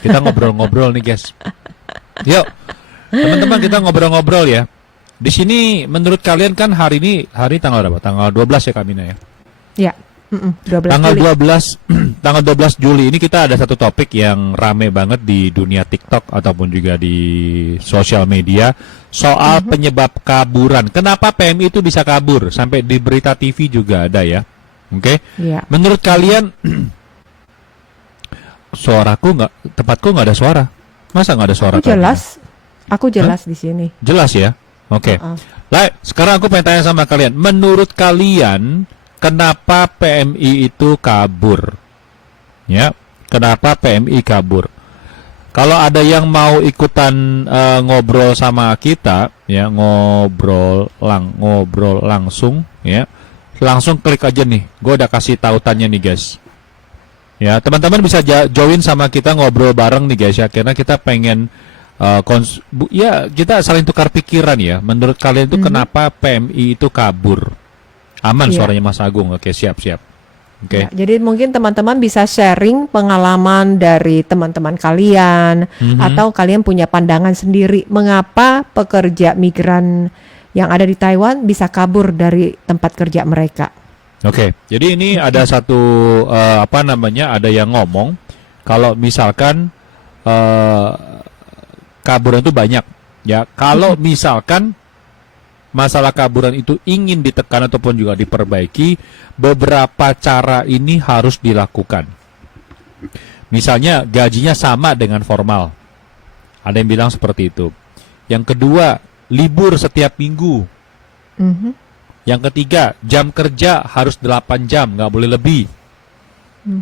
Kita ngobrol-ngobrol nih guys. Yuk, teman-teman kita ngobrol-ngobrol ya. Di sini menurut kalian kan hari ini tanggal berapa? Tanggal 12 ya Kamina ya? Ya, 12 Tanggal Juli. 12 tanggal 12 Juli ini kita ada satu topik yang rame banget di dunia TikTok ataupun juga di sosial media soal penyebab kaburan. Kenapa PMI itu bisa kabur? Sampai di berita TV juga ada ya. Oke. Ya. Menurut kalian tempatku nggak ada suara. Masa nggak ada suara? Aku jelas di sini. Jelas ya. Oke. Sekarang aku pengen tanya sama kalian. Menurut kalian kenapa PMI itu kabur? Ya, kenapa PMI kabur? Kalau ada yang mau ikutan ngobrol sama kita, ya ngobrol langsung, ya langsung klik aja nih. Gue udah kasih tautannya nih guys. Ya teman-teman bisa join sama kita ngobrol bareng nih guys ya, karena kita pengen kita saling tukar pikiran ya. Menurut kalian itu kenapa PMI itu kabur? Aman suaranya Mas Agung. Oke, siap. Oke. Ya, jadi mungkin teman-teman bisa sharing pengalaman dari teman-teman kalian atau kalian punya pandangan sendiri mengapa pekerja migran yang ada di Taiwan bisa kabur dari tempat kerja mereka. Oke. Jadi ini ada satu ada yang ngomong kalau misalkan kaburan itu banyak ya. Kalau misalkan masalah kaburan itu ingin ditekan ataupun juga diperbaiki, beberapa cara ini harus dilakukan. Misalnya gajinya sama dengan formal. Ada yang bilang seperti itu. Yang kedua, libur setiap minggu. Yang ketiga, jam kerja harus 8 jam, nggak boleh lebih.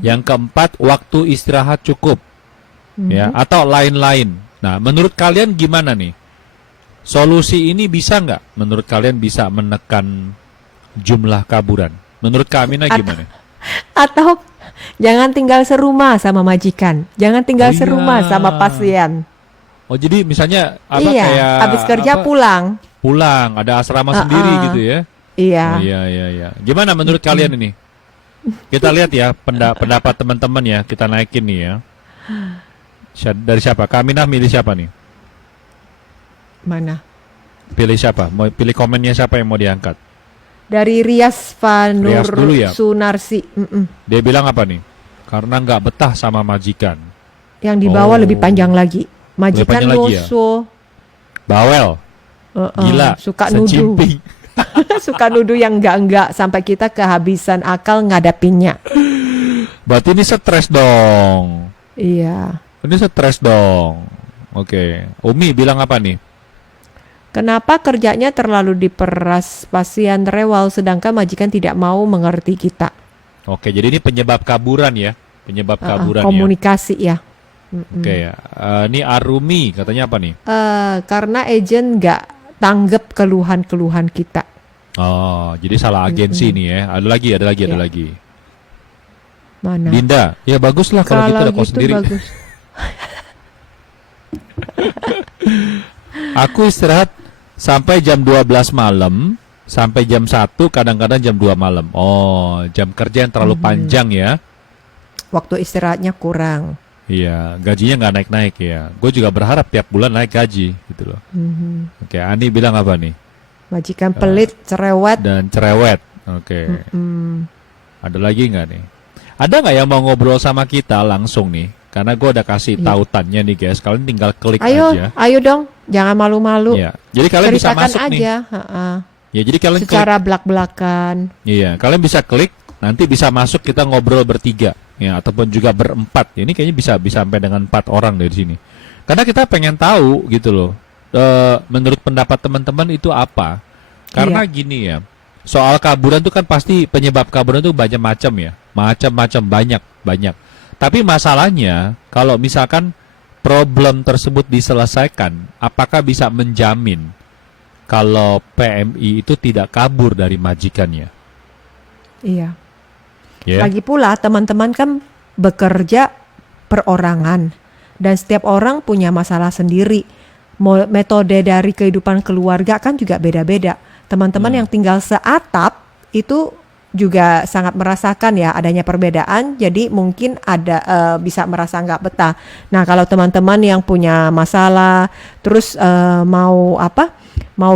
Yang keempat, waktu istirahat cukup. Ya, atau lain-lain. Nah, menurut kalian gimana nih? Solusi ini bisa nggak? Menurut kalian bisa menekan jumlah kaburan? Menurut Kamina gimana? Atau jangan tinggal serumah sama majikan, jangan tinggal serumah sama pasien. Oh, jadi misalnya kayak habis kerja pulang, ada asrama sendiri gitu ya? Iya. Oh, iya. Gimana menurut kalian ini? Kita lihat ya pendapat teman-teman ya, kita naikin nih ya. Dari siapa? Kamina milih siapa nih? Mana? Pilih siapa? Mau pilih komennya siapa yang mau diangkat? Dari Rias Vanur dulu ya? Sunarsi. Dia bilang apa nih? Karena nggak betah sama majikan. Yang di bawah lebih panjang lagi. Majikan loso. Bawel. Gila. Suka nuduh. Suka nuduh yang enggak sampai kita kehabisan akal ngadapinnya. Berarti ini stres dong. Iya. Ini stres dong. Oke. Umi bilang apa nih? Kenapa kerjanya terlalu diperas pasien rewel sedangkan majikan tidak mau mengerti kita? Oke, jadi ini penyebab kaburan ya. Penyebab kaburan komunikasi ya. Oke ya. Ini Arumi katanya apa nih? Karena agen nggak tanggap keluhan-keluhan kita. Oh, jadi salah agensi nih ya. Ada lagi. Mana? Dinda, ya bagus lah kalau gitu udah kau sendiri. Bagus. Aku istirahat sampai jam 12 malam, sampai jam 1, kadang-kadang jam 2 malam. Oh, jam kerja yang terlalu panjang ya. Waktu istirahatnya kurang. Iya, gajinya nggak naik-naik ya. Gue juga berharap tiap bulan naik gaji gitu loh. Oke, Ani bilang apa nih? Majikan pelit, cerewet. Dan cerewet. Oke. Ada lagi nggak nih? Ada nggak yang mau ngobrol sama kita langsung nih? Karena gue udah kasih tautannya nih guys. Kalian tinggal klik aja. Ayo dong, jangan malu-malu. Iya. Jadi kalian bisa masuk aja. Ya, jadi kalian secara belak-belakan. Iya, kalian bisa klik, nanti bisa masuk kita ngobrol bertiga, ya, ataupun juga berempat. Ini kayaknya bisa sampai dengan 4 orang dari sini. Karena kita pengen tahu gitu loh. Menurut pendapat teman-teman itu apa? Karena gini ya. Soal kaburan itu kan pasti penyebab kaburan itu banyak macam ya. Macam-macam banyak. Tapi masalahnya kalau misalkan problem tersebut diselesaikan, apakah bisa menjamin kalau PMI itu tidak kabur dari majikannya? Iya. Yeah. Lagi pula teman-teman kan bekerja perorangan dan setiap orang punya masalah sendiri. Metode dari kehidupan keluarga kan juga beda-beda. Teman-teman yang tinggal seatap itu juga sangat merasakan ya adanya perbedaan, jadi mungkin ada bisa merasa nggak betah. Nah, kalau teman-teman yang punya masalah, terus mau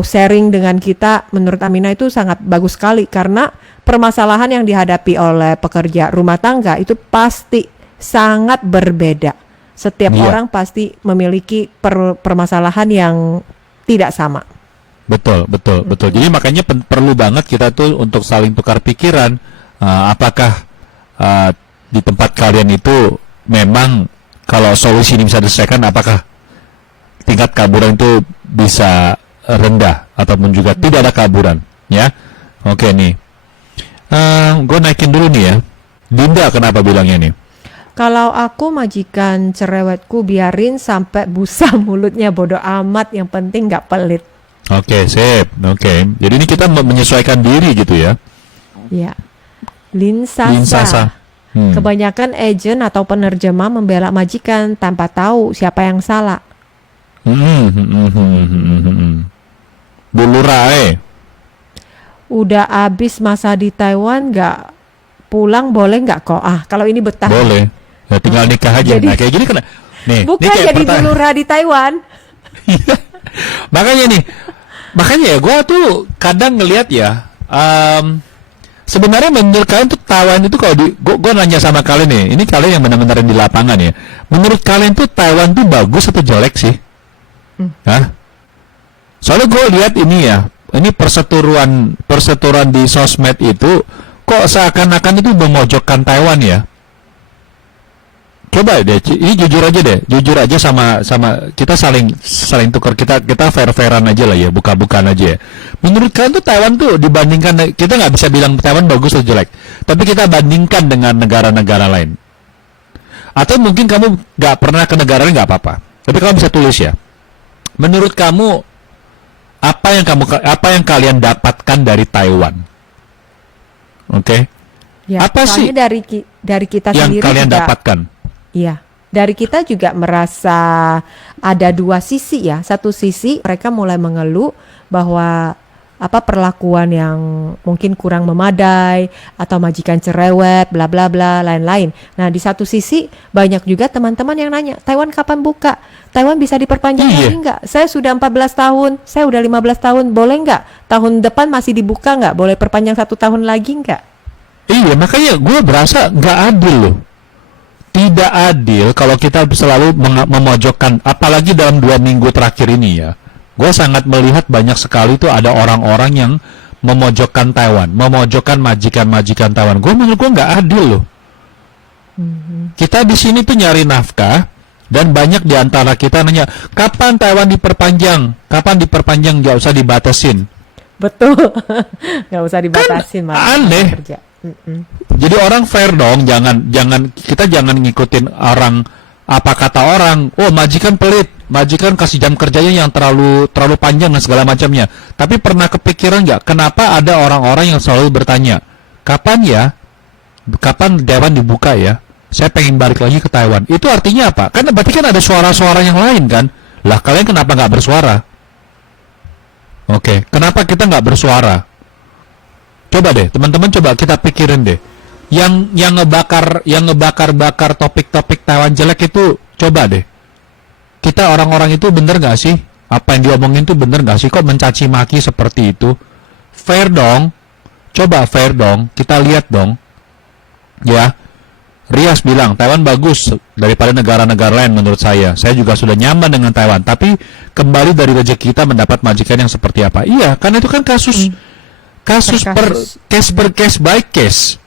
sharing dengan kita, menurut Amina itu sangat bagus sekali karena permasalahan yang dihadapi oleh pekerja rumah tangga itu pasti sangat berbeda. Setiap Iya. orang pasti memiliki permasalahan yang tidak sama. Betul, betul, betul. Jadi makanya perlu banget kita tuh untuk saling tukar pikiran. Apakah di tempat kalian itu memang kalau solusi ini bisa diselesaikan, apakah tingkat kaburan itu bisa rendah ataupun juga tidak ada kaburan? Ya, oke nih. Gue naikin dulu nih ya. Dinda kenapa bilangnya nih? Kalau aku majikan cerewetku biarin sampai busa mulutnya, bodo amat, yang penting nggak pelit. Oke, sip. Oke. Jadi ini kita menyesuaikan diri gitu ya. Ya. Linsasa. Linsasa. Kebanyakan agent atau penerjemah membela majikan tanpa tahu siapa yang salah. Bu Lurae. Udah abis masa di Taiwan nggak pulang boleh nggak kok? Kalau ini betah. Boleh. Ya tinggal nikah aja. Jadi- Nah, kayak gini kena. Nih, Bukan ini kayak jadi Bu Lurah di Taiwan. Makanya ya gue tuh kadang ngelihat ya, sebenarnya menurut kalian tuh Taiwan itu kalau gue nanya sama kalian nih, ini kalian yang benar-benar di lapangan ya, menurut kalian tuh Taiwan tuh bagus atau jelek sih? Hah? Soalnya gue lihat ini ya, ini perseteruan di sosmed itu kok seakan-akan itu memojokkan Taiwan ya. Coba deh, ini jujur aja sama kita saling tukar, kita fair-fairan aja lah ya, buka-bukaan aja ya. Menurut kalian tuh Taiwan tuh dibandingkan, kita nggak bisa bilang Taiwan bagus atau jelek, tapi kita bandingkan dengan negara-negara lain. Atau mungkin kamu nggak pernah ke negara lain nggak apa-apa, tapi kamu bisa tulis ya. Menurut kamu apa yang kalian dapatkan dari Taiwan? Oke? Ya, Apa sih soalnya dari kita yang sendiri kalian juga, dapatkan? Iya, dari kita juga merasa ada dua sisi ya. Satu sisi mereka mulai mengeluh bahwa perlakuan yang mungkin kurang memadai atau majikan cerewet, bla bla bla, lain-lain. Nah, di satu sisi banyak juga teman-teman yang nanya, Taiwan kapan buka? Taiwan bisa diperpanjang Iya. lagi nggak? Saya sudah 14 tahun, saya udah 15 tahun, boleh nggak? Tahun depan masih dibuka nggak? Boleh perpanjang 1 tahun lagi nggak? Iya, makanya gue berasa nggak adil loh. Tidak adil kalau kita selalu memojokkan, apalagi dalam 2 minggu terakhir ini ya. Gue sangat melihat banyak sekali tuh ada orang-orang yang memojokkan Taiwan, memojokkan majikan-majikan Taiwan. Menurut gue nggak adil loh. Kita di sini tuh nyari nafkah, dan banyak di antara kita nanya, kapan Taiwan diperpanjang? Kapan diperpanjang? Nggak usah dibatasin. Betul, nggak usah dibatasin malah aneh. kerja. Jadi orang fair dong, kita jangan ngikutin orang, apa kata orang, oh majikan pelit, majikan kasih jam kerjanya yang terlalu panjang dan segala macamnya. Tapi pernah kepikiran nggak, kenapa ada orang-orang yang selalu bertanya, kapan Taiwan dibuka ya? Saya pengen balik lagi ke Taiwan. Itu artinya apa? Kan berarti kan ada suara-suara yang lain kan? Lah kalian kenapa nggak bersuara? Oke, kenapa kita nggak bersuara? Coba deh, teman-teman, coba kita pikirin deh. Yang ngebakar topik-topik Taiwan jelek itu, coba deh. Kita orang-orang itu bener nggak sih? Apa yang diomongin itu bener nggak sih? Kok mencaci maki seperti itu? Fair dong. Coba fair dong. Kita lihat dong. Ya. Rias bilang Taiwan bagus daripada negara-negara lain menurut saya. Saya juga sudah nyaman dengan Taiwan. Tapi kembali dari rezeki kita mendapat majikan yang seperti apa? Iya, karena itu kan kasus per case by case.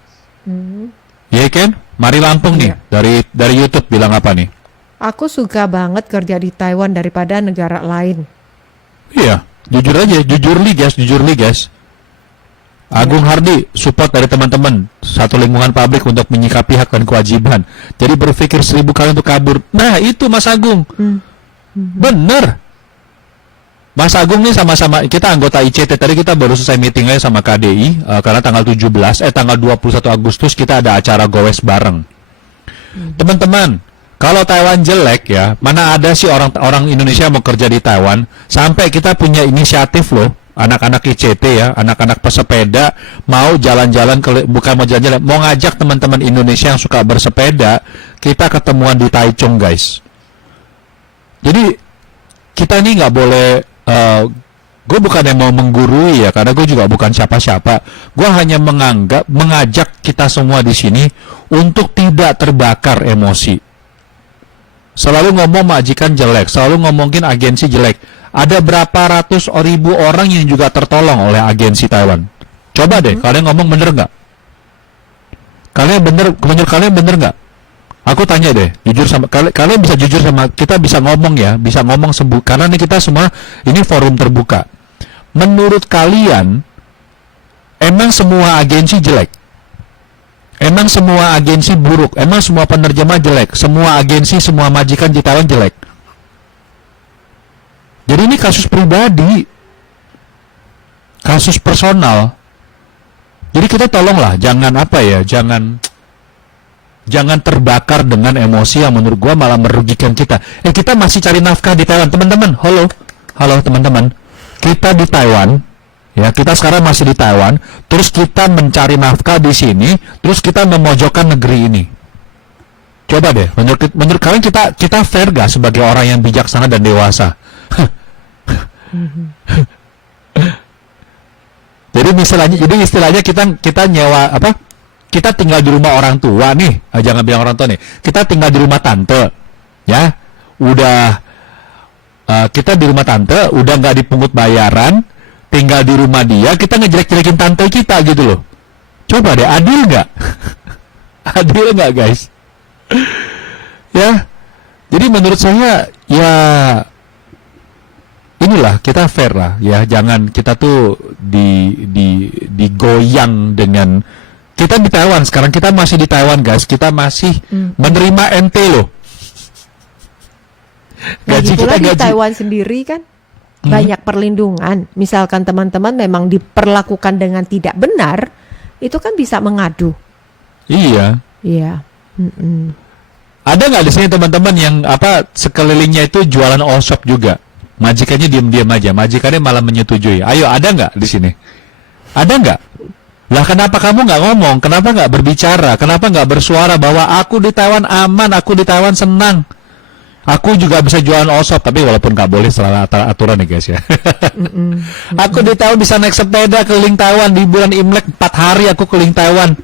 Iya kan? Mari Lampung nih, dari YouTube bilang apa nih? Aku suka banget kerja di Taiwan daripada negara lain. Iya, jujur aja, jujur li guys. Agung Hardi, support dari teman-teman satu lingkungan pabrik untuk menyikapi hak dan kewajiban. Jadi berpikir 1000 kali untuk kabur. Nah itu Mas Agung, bener. Mas Agung nih sama-sama, kita anggota ICT, tadi kita baru selesai meeting aja sama KDI, karena tanggal 21 Agustus kita ada acara goes bareng. Teman-teman, kalau Taiwan jelek ya, mana ada sih orang Indonesia mau kerja di Taiwan, sampai kita punya inisiatif loh, anak-anak ICT ya, anak-anak pesepeda mau jalan-jalan, bukan mau jalan-jalan, mau ngajak teman-teman Indonesia yang suka bersepeda, kita ketemuan di Taichung guys. Jadi kita ini nggak boleh, gue bukan yang mau menggurui ya, karena gue juga bukan siapa-siapa. Gue hanya mengajak kita semua di sini untuk tidak terbakar emosi. Selalu ngomong majikan jelek, selalu ngomongin agensi jelek. Ada berapa ratus ribu orang yang juga tertolong oleh agensi Taiwan. Coba deh, kalian ngomong bener nggak? Menurut kalian bener nggak? Aku tanya deh, jujur sama kalian bisa jujur sama kita, bisa ngomong ya, bisa ngomong karena ini kita semua ini forum terbuka. Menurut kalian, emang semua agensi jelek? Emang semua agensi buruk? Emang semua penerjemah jelek? Semua agensi, semua majikan di Taiwan jelek? Jadi ini kasus pribadi, kasus personal. Jadi kita tolonglah, jangan jangan terbakar dengan emosi yang menurut gua malah merugikan kita. Kita masih cari nafkah di Taiwan, teman-teman. Halo teman-teman. Kita di Taiwan. Ya, kita sekarang masih di Taiwan, terus kita mencari nafkah di sini, terus kita memojokkan negeri ini. Coba deh, menurut kalian kita fair gak sebagai orang yang bijaksana dan dewasa? Jadi istilahnya kita nyewa apa? Kita tinggal di rumah orang tua nih, jangan bilang orang tua nih. Kita tinggal di rumah tante, ya. Kita di rumah tante, udah nggak dipungut bayaran. Tinggal di rumah dia, kita ngejelek-jelekin tante kita gitu loh. Coba deh, adil nggak? Adil nggak guys? Ya, jadi menurut saya ya inilah kita fair lah ya. Jangan kita tuh digoyang dengan kita di Taiwan sekarang, kita masih di Taiwan guys, kita masih menerima NT loh. Gaji kita di Taiwan sendiri kan banyak perlindungan. Misalkan teman-teman memang diperlakukan dengan tidak benar, itu kan bisa mengadu. Iya. Ada nggak di sini teman-teman yang sekelilingnya itu jualan all shop juga? Majikannya diam-diam aja, majikannya malah menyetujui. Ayo, ada nggak di sini? Ada nggak? Lah kenapa kamu nggak ngomong? Kenapa nggak berbicara? Kenapa nggak bersuara bahwa aku di Taiwan aman, aku di Taiwan senang? Aku juga bisa jualan all shop, tapi walaupun nggak boleh setelah aturan nih guys ya. Aku di Taiwan bisa naik sepeda keliling Taiwan di bulan Imlek 4 hari aku keliling Taiwan.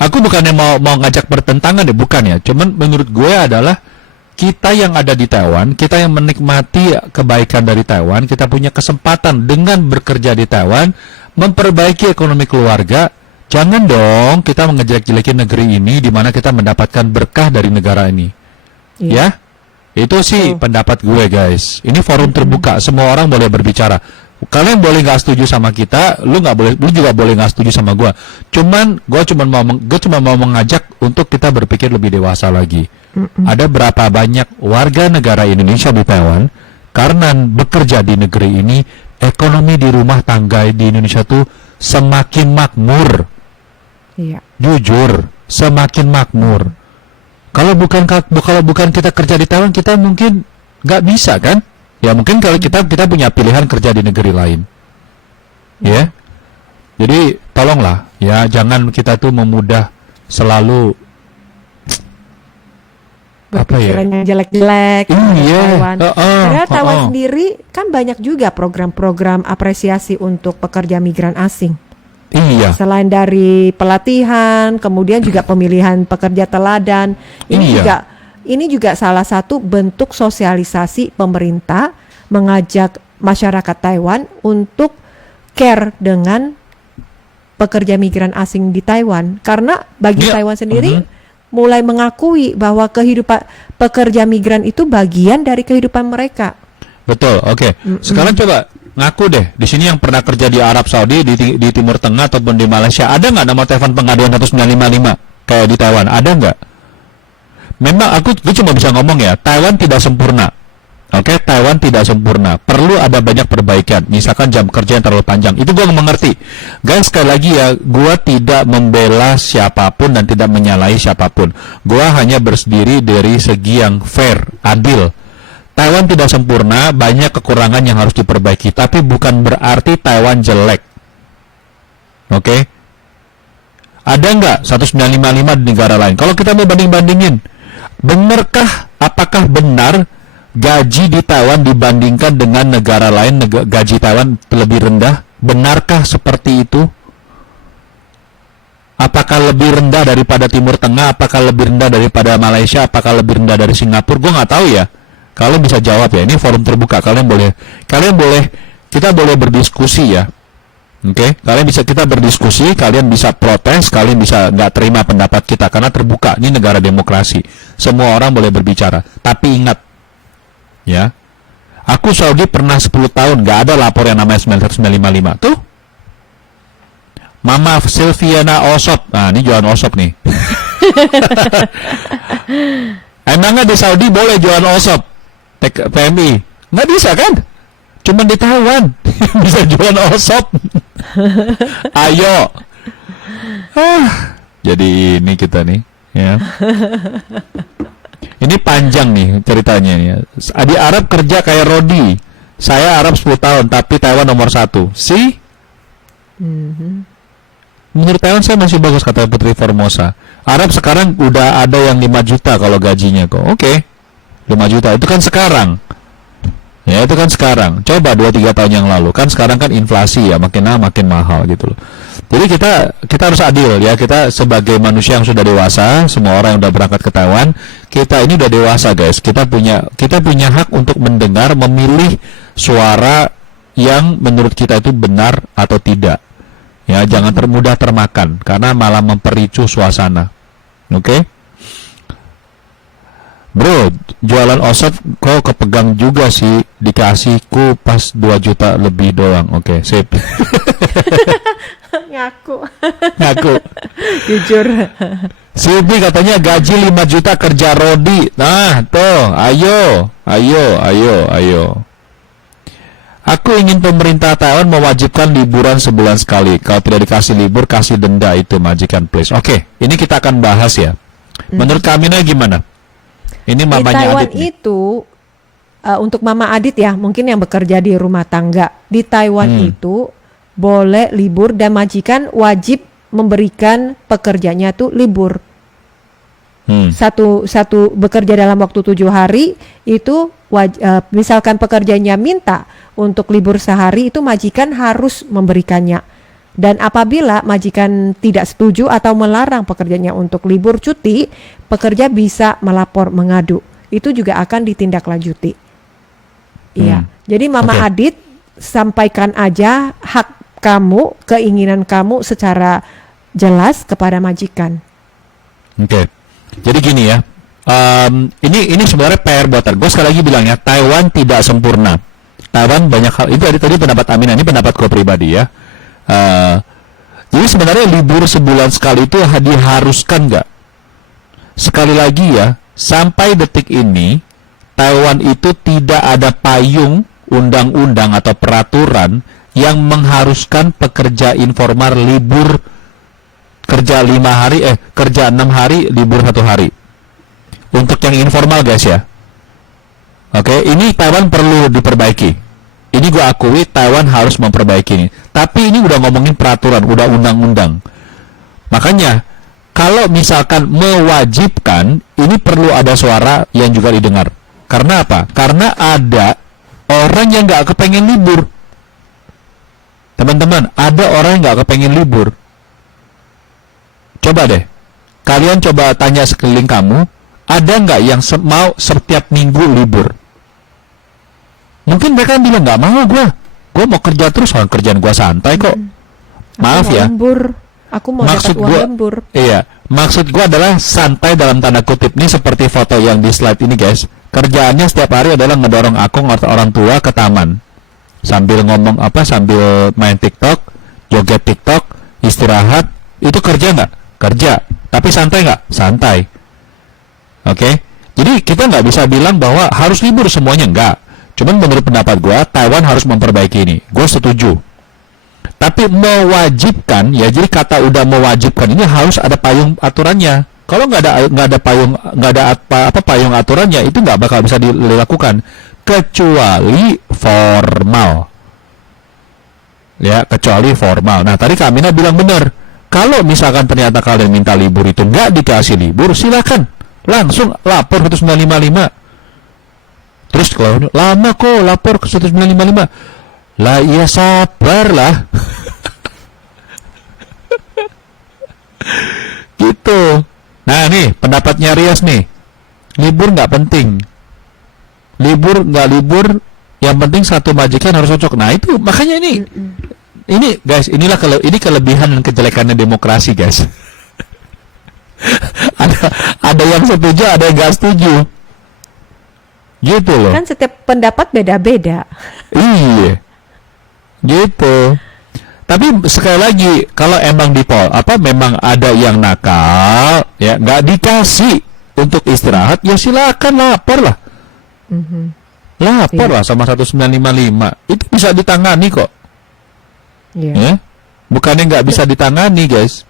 Aku bukannya mau ngajak bertentangan deh, bukan ya. Cuman menurut gue adalah kita yang ada di Taiwan, kita yang menikmati kebaikan dari Taiwan, kita punya kesempatan dengan bekerja di Taiwan, memperbaiki ekonomi keluarga. Jangan dong kita mengejelek-jelekin negeri ini di mana kita mendapatkan berkah dari negara ini. Ya, itu sih pendapat gue guys. Ini forum terbuka, semua orang boleh berbicara. Kalian boleh nggak setuju sama kita, lu juga boleh nggak setuju sama gue. Gue cuma mau mengajak untuk kita berpikir lebih dewasa lagi. Ada berapa banyak warga negara Indonesia di Taiwan karena bekerja di negeri ini, ekonomi di rumah tangga di Indonesia tuh semakin makmur. Jujur, semakin makmur. Kalau bukan kita kerja di Taiwan, kita mungkin nggak bisa kan? Ya mungkin kalau kita punya pilihan kerja di negeri lain. Ya. Jadi tolonglah ya, jangan kita tuh memudah selalu berpikiran yang jelek-jelek Taiwan. Karena Taiwan sendiri kan banyak juga program-program apresiasi untuk pekerja migran asing. Iya. Selain dari pelatihan, kemudian juga pemilihan pekerja teladan. Ini juga salah satu bentuk sosialisasi pemerintah mengajak masyarakat Taiwan untuk care dengan pekerja migran asing di Taiwan. Karena bagi Taiwan sendiri mulai mengakui bahwa kehidupan pekerja migran itu bagian dari kehidupan mereka. Betul, oke. Sekarang coba ngaku deh, di sini yang pernah kerja di Arab Saudi, di Timur Tengah ataupun di Malaysia, ada nggak nama telepon pengaduan 1955 kayak di Taiwan? Ada nggak? Memang gue cuma bisa ngomong ya, Taiwan tidak sempurna. Oke, Taiwan tidak sempurna. Perlu ada banyak perbaikan. Misalkan jam kerja yang terlalu panjang. Itu gue mengerti. Guys, sekali lagi ya, gue tidak membela siapapun dan tidak menyalahi siapapun. Gue hanya berdiri dari segi yang fair, adil. Taiwan tidak sempurna, banyak kekurangan yang harus diperbaiki, tapi bukan berarti Taiwan jelek. Oke? Ada nggak 1955 di negara lain? Kalau kita mau banding-bandingin, apakah benar gaji di Taiwan dibandingkan dengan negara lain, gaji Taiwan lebih rendah? Benarkah seperti itu? Apakah lebih rendah daripada Timur Tengah? Apakah lebih rendah daripada Malaysia? Apakah lebih rendah dari Singapura? Gue nggak tahu ya. Kalian bisa jawab ya. Ini forum terbuka. Kita boleh berdiskusi ya. Oke, kita berdiskusi. Kalian bisa protes. Kalian bisa nggak terima pendapat kita karena terbuka. Ini negara demokrasi. Semua orang boleh berbicara. Tapi ingat, ya, aku Saudi pernah 10 tahun nggak ada lapor yang namanya 1955. Tuh. Mama Silviana Osop. Nah, ini jualan Osop nih. Emangnya di Saudi boleh jualan Osop? PMI? Nggak bisa kan? Cuman di Taiwan bisa jualan Osop. Ayo. Jadi ini kita nih, ya. Ini panjang nih ceritanya nih. Di Arab kerja kayak Rodi. Saya Arab 10 tahun, tapi Taiwan nomor 1. Menurut Taiwan saya masih bagus, kata Putri Formosa. Arab sekarang udah ada yang 5 juta kalau gajinya kok. Oke. 5 juta itu kan sekarang. Ya, itu kan sekarang. Coba 2-3 tahun yang lalu. Kan sekarang kan inflasi ya, makin mahal gitu loh. Jadi kita harus adil ya. Kita sebagai manusia yang sudah dewasa, semua orang yang udah berangkat ke Taiwan, kita ini udah dewasa, guys. Kita punya hak untuk mendengar, memilih suara yang menurut kita itu benar atau tidak. Ya, jangan mudah termakan karena malah mempericu suasana. Oke? Bro, jualan Osop kok kepegang juga sih, dikasihku pas 2 juta lebih doang. Oke, sip. Ngaku. Jujur. Silvi katanya gaji 5 juta kerja Rodi. Nah, tuh, ayo. Aku ingin pemerintah Taiwan mewajibkan liburan sebulan sekali. Kalau tidak dikasih libur, kasih denda itu, majikan please. Oke, ini kita akan bahas ya. Menurut Kamina gimana? Ini mamanya di Taiwan Adit nih. itu untuk Mama Adit ya, mungkin yang bekerja di rumah tangga. Di Taiwan itu boleh libur dan majikan wajib memberikan pekerjanya tuh libur. Satu bekerja dalam waktu 7 hari itu misalkan pekerjanya minta untuk libur sehari, itu majikan harus memberikannya. Dan apabila majikan tidak setuju atau melarang pekerjanya untuk libur cuti, pekerja bisa melapor mengadu. Itu juga akan ditindaklanjuti. Iya. Jadi Mama Adit, sampaikan aja hak kamu, keinginan kamu secara jelas kepada majikan. Oke. Jadi gini ya. Ini sebenarnya PR buatan. Gue sekali lagi bilang ya, Taiwan tidak sempurna. Taiwan banyak hal. Itu tadi pendapat Amina, ini pendapat gue pribadi ya. Jadi sebenarnya libur sebulan sekali itu diharuskan nggak? Sekali lagi ya, sampai detik ini Taiwan itu tidak ada payung undang-undang atau peraturan yang mengharuskan pekerja informal libur kerja 5 hari, kerja 6 hari, libur 1 hari. Untuk yang informal guys ya. Oke, ini Taiwan perlu diperbaiki. Ini gue akui Taiwan harus memperbaiki ini. Tapi ini udah ngomongin peraturan, udah undang-undang. Makanya kalau misalkan mewajibkan, ini perlu ada suara yang juga didengar. Karena apa? Karena ada orang yang nggak kepengen libur. Teman-teman, ada orang yang nggak kepengen libur. Coba deh, kalian coba tanya sekeliling kamu, ada nggak yang mau setiap minggu libur? Mungkin mereka bilang nggak mau, gue mau kerja terus, orang kerjaan gue santai kok. Maaf ya. Lembur. Aku mau dapat uang lembur. Iya, maksud gue adalah santai dalam tanda kutip. Ini seperti foto yang di slide ini guys. Kerjaannya setiap hari adalah ngedorong aku orang tua ke taman, sambil ngomong sambil main TikTok, joget TikTok, istirahat. Itu kerja nggak? Kerja. Tapi santai nggak? Santai. Oke. Jadi kita nggak bisa bilang bahwa harus libur semuanya, nggak. Cuman menurut pendapat gue, Taiwan harus memperbaiki ini. Gue setuju. Tapi mewajibkan, ya jadi kata udah mewajibkan ini harus ada payung aturannya. Kalau nggak ada payung aturannya, itu nggak bakal bisa dilakukan kecuali formal. Ya, kecuali formal. Nah, tadi Kak Amina bilang benar. Kalau misalkan ternyata kalian minta libur itu nggak dikasih libur, silakan langsung lapor ke 1955. Terus kalau lama kok lapor ke 1955, lah iya sabar lah. Gitu. Nah nih pendapatnya Rias nih, libur nggak penting, libur nggak libur, yang penting satu majikan harus cocok. Nah itu makanya ini guys, ini kelebihan dan kejelekannya demokrasi guys. ada yang setuju, ada yang nggak setuju, gitu loh. Kan setiap pendapat beda-beda. Iya, gitu. Tapi sekali lagi, kalau emang memang ada yang nakal, ya nggak dikasih untuk istirahat, ya silakan lapor lah. Lapor lah sama 1955. Itu bisa ditangani kok. Ya? Bukannya nggak bisa ditangani, guys.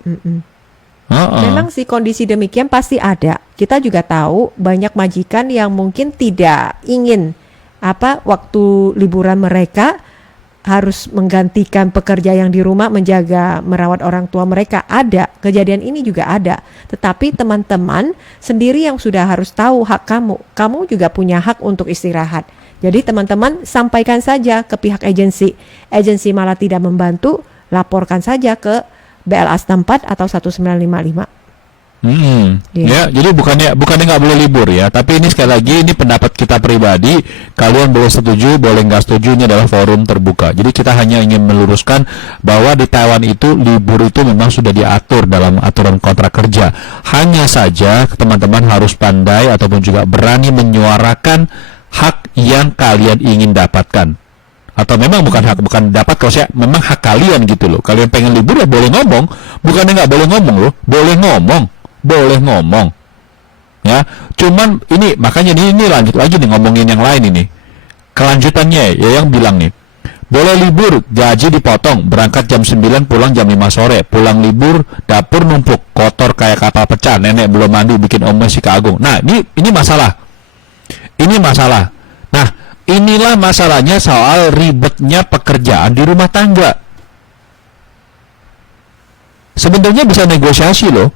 Memang sih kondisi demikian pasti ada. Kita juga tahu banyak majikan yang mungkin tidak ingin waktu liburan mereka harus menggantikan pekerja yang di rumah menjaga merawat orang tua mereka. Ada, kejadian ini juga ada. Tetapi teman-teman sendiri yang sudah harus tahu hak kamu juga punya hak untuk istirahat. Jadi teman-teman sampaikan saja ke pihak agensi malah tidak membantu, laporkan saja ke BLA setempat atau 1955. Ya, jadi bukannya nggak boleh libur ya, tapi ini sekali lagi ini pendapat kita pribadi. Kalian boleh setuju, boleh nggak setuju, ini adalah forum terbuka. Jadi kita hanya ingin meluruskan bahwa di Taiwan itu libur itu memang sudah diatur dalam aturan kontrak kerja. Hanya saja teman-teman harus pandai ataupun juga berani menyuarakan hak yang kalian ingin dapatkan. Atau memang bukan dapat, kalau saya memang hak kalian gitu loh. Kalian pengen libur ya boleh ngomong, bukannya nggak boleh ngomong loh, boleh ngomong ya. Cuman ini makanya ini lanjut lagi nih ngomongin yang lain ini. Kelanjutannya ya yang bilang nih, boleh libur, gaji dipotong, berangkat jam 9 pulang jam 5 sore, pulang libur dapur numpuk kotor kayak kapal pecah, nenek belum mandi bikin omes si Kak Agung. Nah ini masalah. Nah inilah masalahnya soal ribetnya pekerjaan di rumah tangga. Sebenarnya bisa negosiasi loh.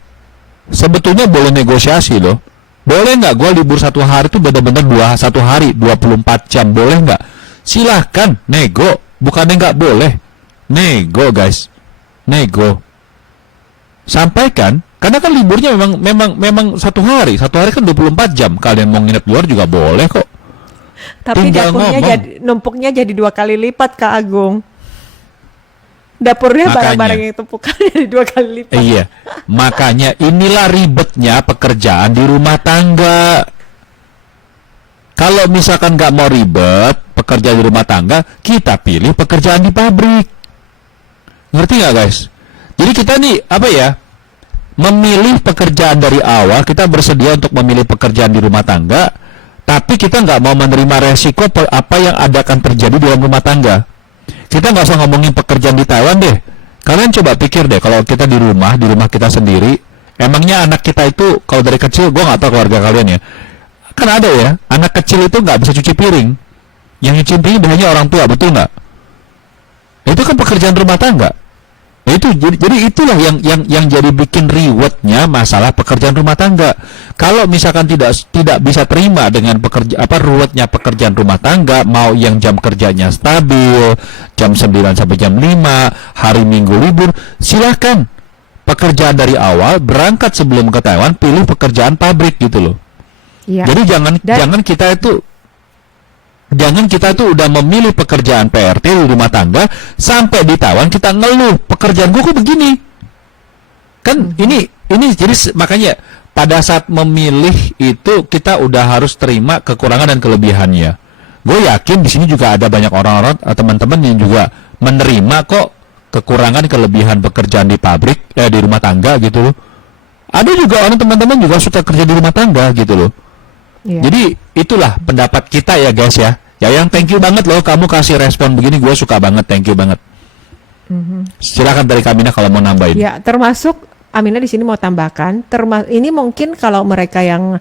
Sebetulnya boleh negosiasi loh. Boleh nggak gue libur satu hari itu benar-benar satu hari 24 jam, boleh nggak? Silahkan nego, bukannya nggak boleh. Nego guys, nego. Sampaikan, karena kan liburnya memang satu hari kan 24 jam. Kalian mau nginep luar juga boleh kok. Tapi dapurnya numpuknya jadi 2 kali lipat Kak Agung. Dapurnya barang-barang yang tumpukan jadi 2 kali lipat. Iya, makanya inilah ribetnya pekerjaan di rumah tangga. Kalau misalkan nggak mau ribet pekerjaan di rumah tangga, kita pilih pekerjaan di pabrik. Ngerti nggak guys? Jadi kita nih memilih pekerjaan dari awal. Kita bersedia untuk memilih pekerjaan di rumah tangga, tapi kita nggak mau menerima resiko apa yang akan terjadi dalam rumah tangga. Kita nggak usah ngomongin pekerjaan di Taiwan deh. Kalian coba pikir deh, kalau kita di rumah kita sendiri, emangnya anak kita itu kalau dari kecil, gue nggak tahu keluarga kalian ya, kan ada ya, anak kecil itu nggak bisa cuci piring, yang nyuci piring biasanya orang tua, betul nggak? Itu kan pekerjaan rumah tangga. Itu jadi itulah yang jadi bikin rewardnya masalah pekerjaan rumah tangga. Kalau misalkan tidak bisa terima dengan rewardnya pekerjaan rumah tangga, mau yang jam kerjanya stabil, jam 9 sampai jam 5, hari Minggu libur, silahkan. Pekerjaan dari awal, berangkat sebelum ke Taiwan, pilih pekerjaan pabrik gitu loh. Ya. Jadi jangan kita itu udah memilih pekerjaan PRT di rumah tangga, sampai di Taiwan kita ngeluh, pekerjaan gue kok begini. Kan ini jadi makanya pada saat memilih itu kita udah harus terima kekurangan dan kelebihannya. Gue yakin di sini juga ada banyak orang-orang teman-teman yang juga menerima kok kekurangan kelebihan pekerjaan di pabrik, di rumah tangga gitu loh. Ada juga orang teman-teman juga suka kerja di rumah tangga gitu loh. Yeah. Jadi itulah pendapat kita ya guys ya. Ya yang thank you banget loh, kamu kasih respon begini, gue suka banget, thank you banget. Silakan dari Kamina kalau mau nambahin. Ya termasuk Amina di sini mau tambahkan, ini mungkin kalau mereka yang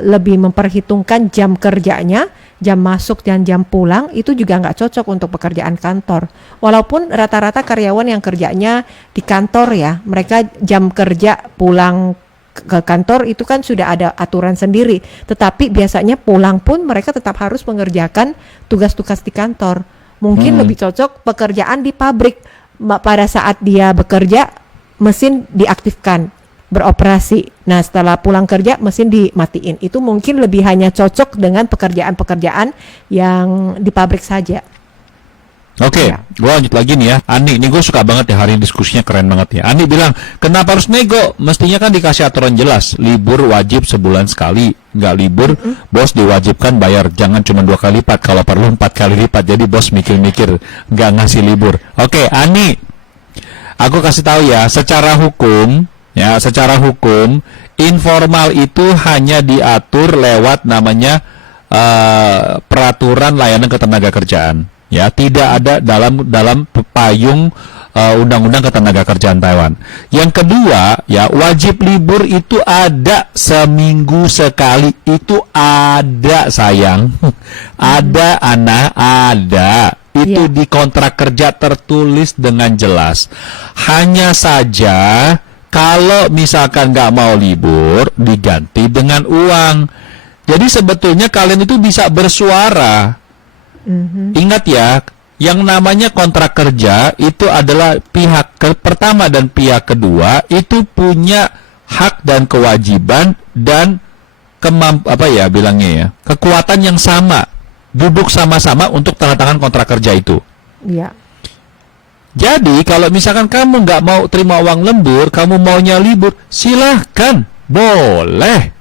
lebih memperhitungkan jam kerjanya, jam masuk dan jam pulang, itu juga nggak cocok untuk pekerjaan kantor. Walaupun rata-rata karyawan yang kerjanya di kantor ya, mereka jam kerja pulang ke kantor itu kan sudah ada aturan sendiri. Tetapi biasanya pulang pun mereka tetap harus mengerjakan tugas-tugas di kantor. Mungkin lebih cocok pekerjaan di pabrik. Pada saat dia bekerja, mesin diaktifkan, beroperasi. Nah, setelah pulang kerja, mesin dimatiin. Itu mungkin lebih hanya cocok dengan pekerjaan-pekerjaan yang di pabrik saja. Oke, Ya. gue lanjut lagi nih ya. Ani, ini gue suka banget ya, hari ini diskusinya keren banget ya. Ani bilang, kenapa harus nego? Mestinya kan dikasih aturan jelas, libur wajib sebulan sekali. Nggak libur, bos diwajibkan bayar. Jangan cuma 2 kali lipat, kalau perlu 4 kali lipat. Jadi bos mikir-mikir, nggak ngasih libur. Oke, Ani, aku kasih tahu ya, secara hukum, informal itu hanya diatur lewat namanya peraturan layanan ketenaga kerjaan. Ya, tidak ada dalam payung undang-undang ketenaga kerjaan Taiwan. Yang kedua, ya, wajib libur itu ada seminggu sekali. Itu ada, sayang. Ada, anak, ada. Itu di kontrak kerja tertulis dengan jelas. Hanya saja kalau misalkan nggak mau libur, diganti dengan uang. Jadi sebetulnya kalian itu bisa bersuara. Ingat ya, yang namanya kontrak kerja itu adalah pihak pertama dan pihak kedua itu punya hak dan kewajiban dan kekuatan yang sama, duduk sama-sama untuk tanda tangan kontrak kerja itu. Iya. Jadi kalau misalkan kamu nggak mau terima uang lembur, kamu maunya libur, silahkan, boleh.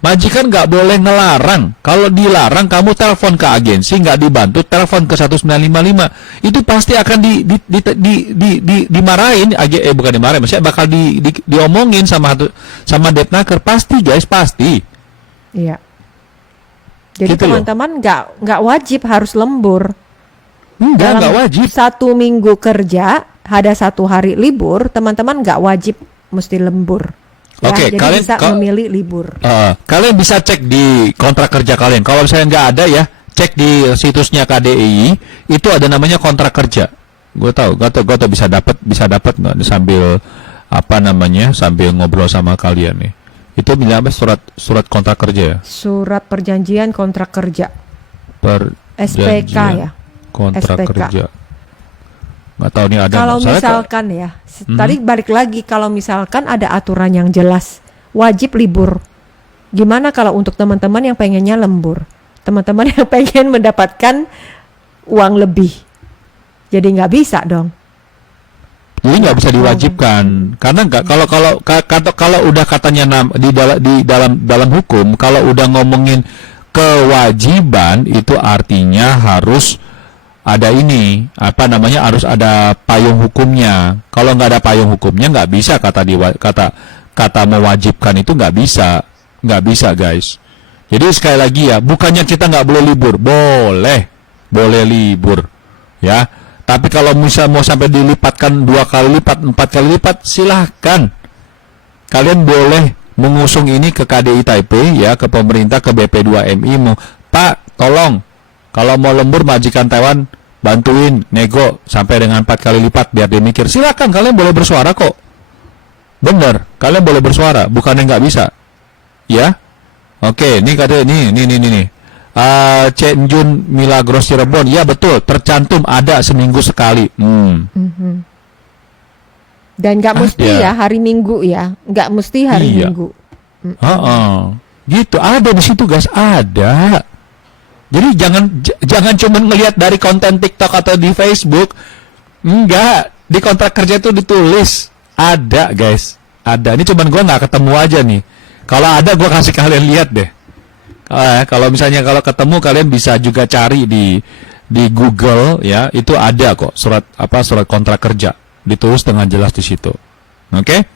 Majikan nggak boleh ngelarang. Kalau dilarang, kamu telepon ke agensi, nggak dibantu, telepon ke 1955. Itu pasti akan dimarahin. Bukan dimarahin, maksudnya bakal diomongin sama Depnaker. Pasti, guys, pasti. Iya. Jadi Gitu loh. teman-teman nggak wajib harus lembur. Nggak wajib. 1 minggu kerja, ada 1 hari libur, teman-teman nggak wajib mesti lembur. Ya, Oke, jadi kalian bisa memilih libur. Kalian bisa cek di kontrak kerja kalian. Kalau misalnya nggak ada ya, cek di situsnya KDI. Itu ada namanya kontrak kerja. Gue tahu bisa dapat nggak sambil sambil ngobrol sama kalian nih. Itu bilang apa, surat kontrak kerja ya? Surat perjanjian kontrak kerja. SPK ya. Kontrak SPK. kerja. Nggak tahu nih ada. Kalau misalkan ya, tadi balik lagi, kalau misalkan ada aturan yang jelas, wajib libur. Gimana kalau untuk teman-teman yang pengennya lembur? Teman-teman yang pengen mendapatkan uang lebih. Jadi nggak bisa dong. Jadi nggak bisa diwajibkan, karena nggak kalau udah katanya di dalam hukum, kalau udah ngomongin kewajiban itu artinya harus ada harus ada payung hukumnya. Kalau nggak ada payung hukumnya, nggak bisa kata mewajibkan itu nggak bisa guys. Jadi sekali lagi ya, bukannya kita nggak boleh libur, boleh libur, ya. Tapi kalau misal mau sampai dilipatkan 2 kali lipat, 4 kali lipat, silahkan. Kalian boleh mengusung ini ke KDI Taipei, ya, ke pemerintah, ke BP2MI, Pak, tolong. Kalau mau lembur, majikan Taiwan bantuin nego sampai dengan 4 kali lipat biar dia mikir. Silakan, kalian boleh bersuara kok. Bener, kalian boleh bersuara, bukannya nggak bisa. Ya, oke, ini katanya nih. Cenjun Milagros Cirebon, ya betul, tercantum ada seminggu sekali. Dan nggak mesti ya hari Minggu ya, nggak mesti hari Minggu. Gitu, ada di situ guys, ada. Jadi jangan cuma ngelihat dari konten TikTok atau di Facebook. Enggak, di kontrak kerja itu ditulis. Ada guys, ada. Ini cuman gue nggak ketemu aja nih. Kalau ada gue kasih kalian lihat deh. Kalau misalnya kalau ketemu, kalian bisa juga cari di Google ya, itu ada kok surat kontrak kerja ditulis dengan jelas di situ. Oke?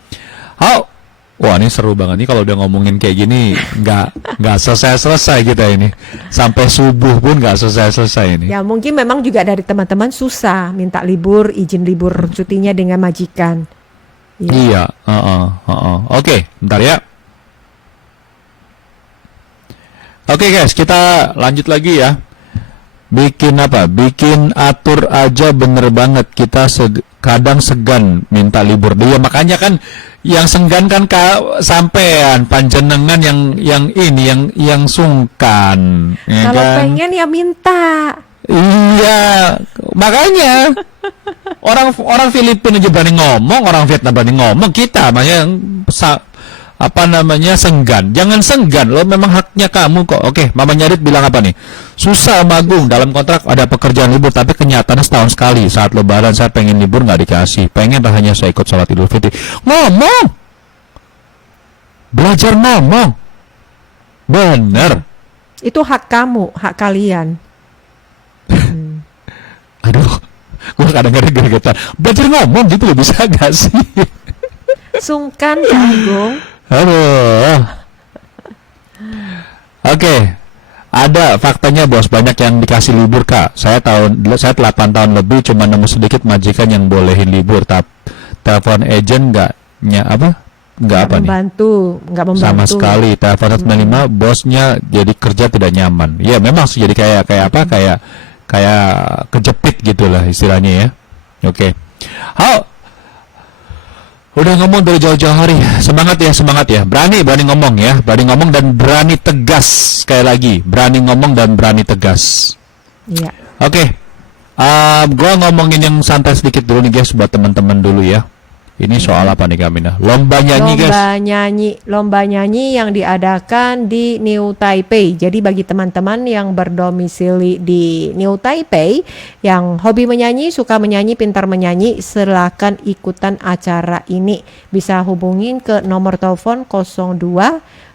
Wah, ini seru banget nih kalau udah ngomongin kayak gini, nggak selesai kita ini. Sampai subuh pun nggak selesai ini. Ya, mungkin memang juga dari teman-teman susah minta libur, izin libur cutinya dengan majikan. Iya, Oke, bentar ya. Oke guys, kita lanjut lagi ya. Bikin apa? Bikin atur aja bener banget. Kita kadang segan minta libur dia. Makanya kan yang senggan kan sampean panjenengan yang ini yang sungkan. Ya Kalau kan? pengen ya minta. Iya, makanya orang Filipina aja berani ngomong, orang Vietnam berani ngomong, kita makanya senggan. Jangan senggan, lo memang haknya kamu kok. Oke, Mama Nyadit bilang apa nih? Susah Magung, dalam kontrak ada pekerjaan libur tapi kenyataannya setahun sekali. Saat lebaran saya pengen libur nggak dikasih. Pengen hanya saya ikut sholat Idul Fitri. Ngomong, belajar ngomong, bener. Itu hak kamu, hak kalian. Aduh, gue kadang-kadang gregetan. Belajar ngomong gitu loh, bisa gak sih? Sungkan Kak Agung. Aduh. Oke. Ada faktanya bos, banyak yang dikasih libur kak. Saya 8 tahun lebih cuma nemu sedikit majikan yang bolehin libur. Telepon agent nggak apa nih? Nggak membantu. Sama sekali. Telepon 95 bosnya jadi kerja tidak nyaman. Ya memang sih jadi kayak kejepit gitulah istilahnya ya. Oke. Udah ngomong dari jauh-jauh hari. Semangat ya. Berani ngomong ya. Berani ngomong dan berani tegas. Sekali lagi, berani ngomong dan berani tegas. Iya. Oke. Gua ngomongin yang santai sedikit dulu nih guys buat teman-teman dulu ya. Ini soal apa nih Kamina? Lomba nyanyi guys. Lomba nyanyi yang diadakan di New Taipei. Jadi bagi teman-teman yang berdomisili di New Taipei, yang hobi menyanyi, suka menyanyi, pintar menyanyi, silakan ikutan acara ini. Bisa hubungin ke nomor telepon 02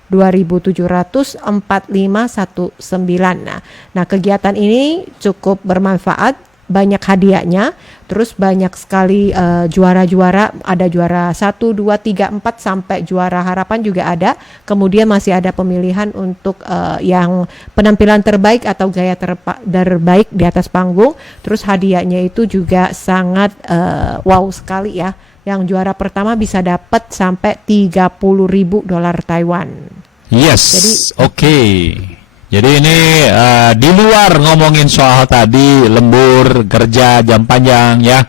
2700 4519. Nah, kegiatan ini cukup bermanfaat. Banyak hadiahnya, terus banyak sekali juara-juara, ada juara 1, 2, 3, 4 sampai juara harapan juga ada. Kemudian masih ada pemilihan untuk yang penampilan terbaik atau gaya terbaik di atas panggung. Terus hadiahnya itu juga sangat wow sekali ya. Yang juara pertama bisa dapat sampai $30,000 Taiwan. Yes, oke. Jadi ini di luar ngomongin soal tadi lembur, kerja, jam panjang ya.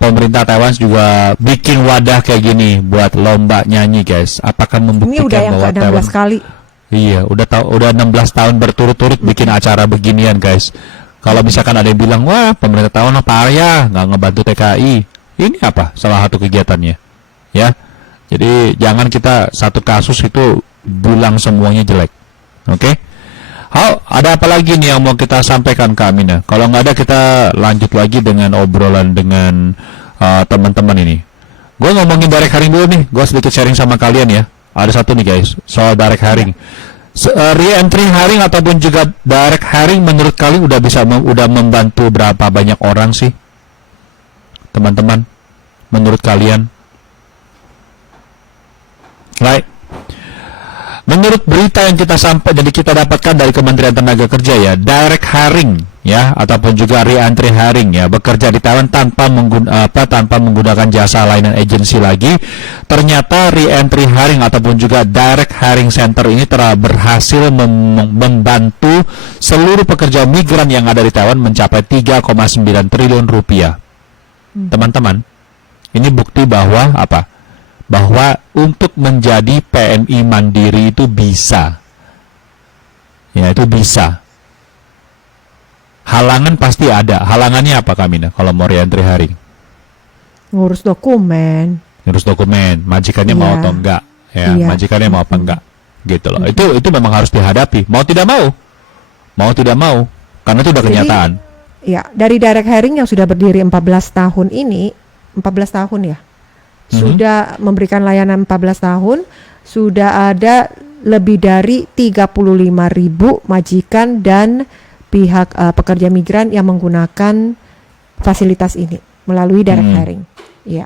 Pemerintah Taiwan juga bikin wadah kayak gini buat lomba nyanyi guys. Apakah membuktikan ini udah yang bahwa ke-16 Taiwan kali. Iya, udah 16 tahun berturut-turut bikin acara beginian guys. Kalau misalkan ada yang bilang, wah pemerintah Taiwan apa ya nggak ngebantu TKI. Ini apa salah satu kegiatannya ya. Jadi jangan kita satu kasus itu bilang semuanya jelek. Oke? Ada apa lagi nih yang mau kita sampaikan ke Amina? Kalau nggak ada kita lanjut lagi dengan obrolan dengan teman-teman ini. Gue ngomongin direct hiring dulu nih. Gue sedikit sharing sama kalian ya. Ada satu nih guys, soal direct hiring. Re-entry hiring ataupun juga direct hiring menurut kalian udah membantu berapa banyak orang sih? Teman-teman, menurut kalian? Right? Menurut berita yang kita dapatkan dari Kementerian Tenaga Kerja ya, direct hiring ya ataupun juga re-entry hiring ya, bekerja di Taiwan tanpa menggunakan jasa layanan agensi lagi. Ternyata re-entry hiring ataupun juga direct hiring center ini telah berhasil membantu seluruh pekerja migran yang ada di Taiwan mencapai 3,9 triliun rupiah. Teman-teman, ini bukti bahwa apa? Bahwa untuk menjadi PMI mandiri itu bisa. Ya, itu bisa. Halangan pasti ada. Halangannya apa Kamina kalau mau re-entry hiring? Ngurus dokumen. Majikannya mau atau enggak? Ya, majikannya mau apa enggak? Gitu loh. Itu memang harus dihadapi. Mau tidak mau. Karena itu udah kenyataan. Ya, dari direct hiring yang sudah berdiri 14 tahun ini, 14 tahun ya. Sudah memberikan layanan 14 tahun, sudah ada lebih dari 35.000 majikan dan pihak pekerja migran yang menggunakan fasilitas ini melalui direct hiring. Ya.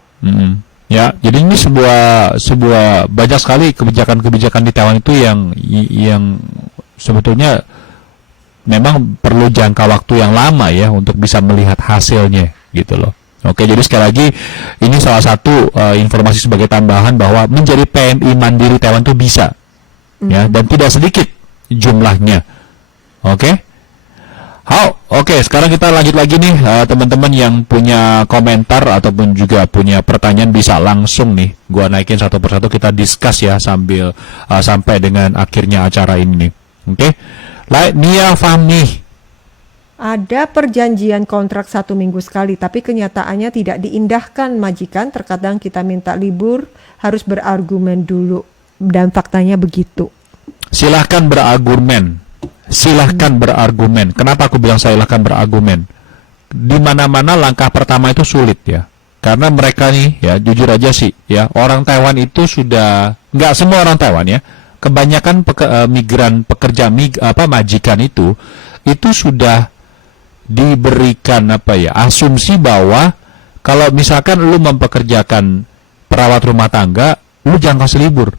Ya, jadi ini sebuah banyak sekali kebijakan di Taiwan itu yang sebetulnya memang perlu jangka waktu yang lama ya untuk bisa melihat hasilnya gitu loh. Oke, jadi sekali lagi ini salah satu informasi sebagai tambahan bahwa menjadi PMI mandiri Taiwan itu bisa, ya, dan tidak sedikit jumlahnya. Oke. Oke, sekarang kita lanjut lagi nih, teman-teman yang punya komentar ataupun juga punya pertanyaan bisa langsung nih, gua naikin satu persatu kita discuss ya sambil sampai dengan akhirnya acara ini nih. Oke, Nia Fahmi. Ada perjanjian kontrak 1 minggu sekali, tapi kenyataannya tidak diindahkan majikan. Terkadang kita minta libur, harus berargumen dulu. Dan faktanya begitu. Silahkan berargumen. Silahkan berargumen. Kenapa aku bilang silahkan berargumen? Di mana-mana langkah pertama itu sulit ya. Karena mereka nih, ya jujur aja sih, ya orang Taiwan itu sudah, nggak semua orang Taiwan ya, kebanyakan migran pekerja majikan itu sudah diberikan asumsi bahwa kalau misalkan lu mempekerjakan perawat rumah tangga, lu jangan kasih libur.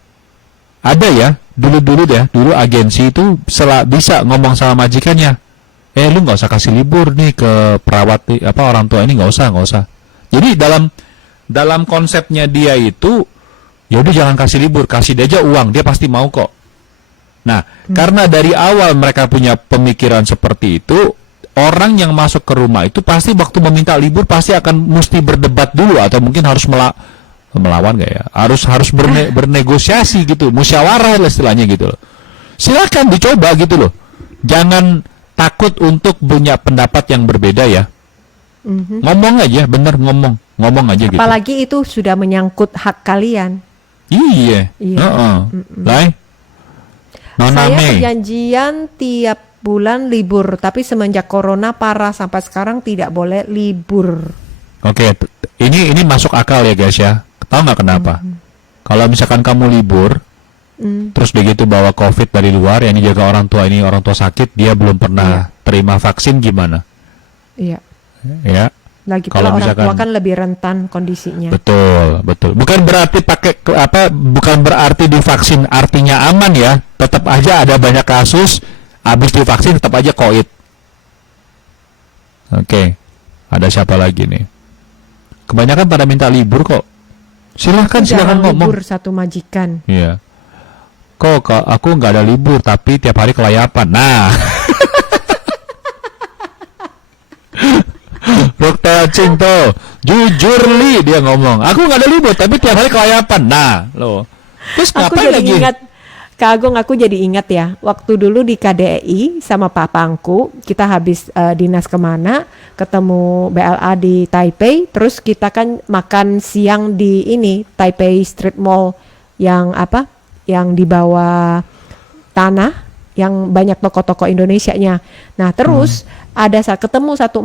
Ada ya, dulu agensi itu bisa ngomong sama majikannya, lu nggak usah kasih libur nih ke perawat orang tua ini, nggak usah. Jadi dalam konsepnya dia itu, ya udah jangan kasih libur, kasih dia aja uang, dia pasti mau kok. Nah, karena dari awal mereka punya pemikiran seperti itu, orang yang masuk ke rumah itu pasti waktu meminta libur pasti akan mesti berdebat dulu atau mungkin harus melawan nggak ya? Harus bernegosiasi gitu, musyawarah istilahnya gitu loh. Silakan dicoba gitu loh. Jangan takut untuk punya pendapat yang berbeda ya. Ngomong aja, bener ngomong aja gitu. Apalagi itu sudah menyangkut hak kalian. Iya. Saya perjanjian tiap bulan libur, tapi semenjak corona parah sampai sekarang tidak boleh libur. Oke, ini masuk akal ya guys ya. Tahu nggak kenapa? Kalau misalkan kamu libur, terus begitu bawa COVID dari luar, yang dijaga orang tua sakit, dia belum pernah terima vaksin gimana? Iya. Ya. Lagi pula orang tua kan lebih rentan kondisinya. Betul. Bukan berarti bukan berarti divaksin artinya aman ya. Tetap aja ada banyak kasus habis divaksin tetap aja COVID. Oke. Ada siapa lagi nih? Kebanyakan pada minta libur kok. Silahkan ngomong. Libur satu majikan. Iya. Kok aku nggak ada libur tapi tiap hari kelayapan. Nah. Dokter Cinto, jujur Li dia ngomong. Aku nggak ada libur tapi tiap hari kelayapan. Nah, loh. Terus ngapain lagi? Kak Agung, aku jadi ingat ya, waktu dulu di KDI sama Pak Pangku, kita habis dinas kemana, ketemu BLA di Taipei, terus kita kan makan siang di ini, Taipei Street Mall, yang di bawah tanah, yang banyak toko-toko Indonesianya. Nah terus ada saat ketemu satu